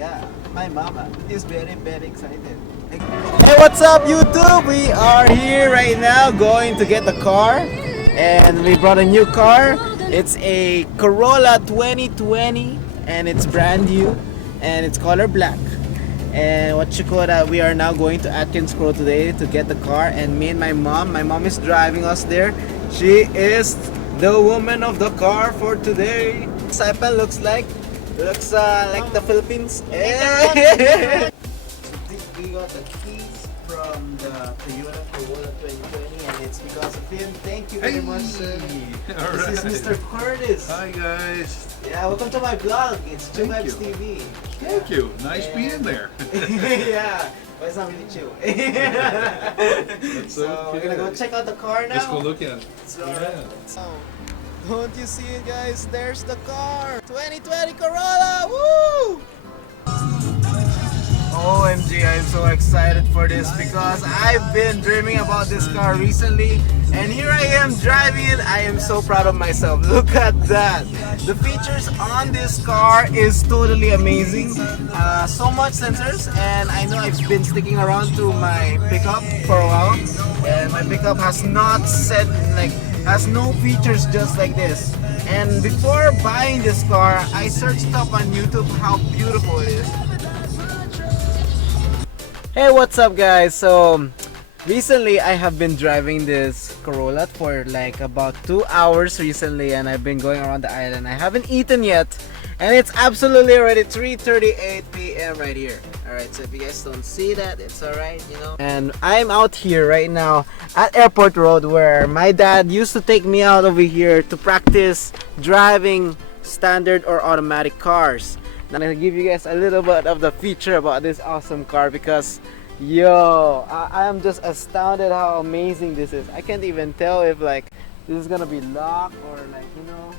Yeah, my mama is very excited. Hey, what's up, YouTube? We are here right now going to get the car, and we brought a new car. It's a Corolla 2020, and it's brand new, and it's color black. And what you call that? We are now going to Atkins Crow today to get the car, and me and my mom is driving us there. She is the woman of the car for today. Saipan looks like the Philippines. Eh. We got the keys from the Toyota Corolla 2020, and it's because of him. Thank you very much, sir. All This is Mr. Curtis. Hi guys. Yeah, welcome to my vlog. It's Chill Thank Vibes you. TV. Thank you. Nice Yeah. being there. Yeah, but it's not really chill. So we're gonna go check out the car now. Let's go look at it. So, Yeah. so, don't you see it, guys? There's the car. 2020 Corolla. Woo! OMG, I'm so excited for this because I've been dreaming about this car recently, and here I am driving it. I am so proud of myself. Look at that. The features on this car is totally amazing. So much sensors, and I know I've been sticking around to my pickup for a while, and my pickup has not has no features just like this. And before buying this car, I searched up on YouTube how beautiful it is. Hey, what's up, guys? So recently I have been driving this Corolla for like about 2 hours recently, and I've been going around the island. I haven't eaten yet, and it's absolutely already 3:38 p.m. right here. Alright, so if you guys don't see that, it's alright, you know. And I'm out here right now at Airport Road, where my dad used to take me out over here to practice driving standard or automatic cars. I'm gonna give you guys a little bit of the feature about this awesome car because yo, I am just astounded how amazing this is. I can't even tell if like this is gonna be locked or like, you know.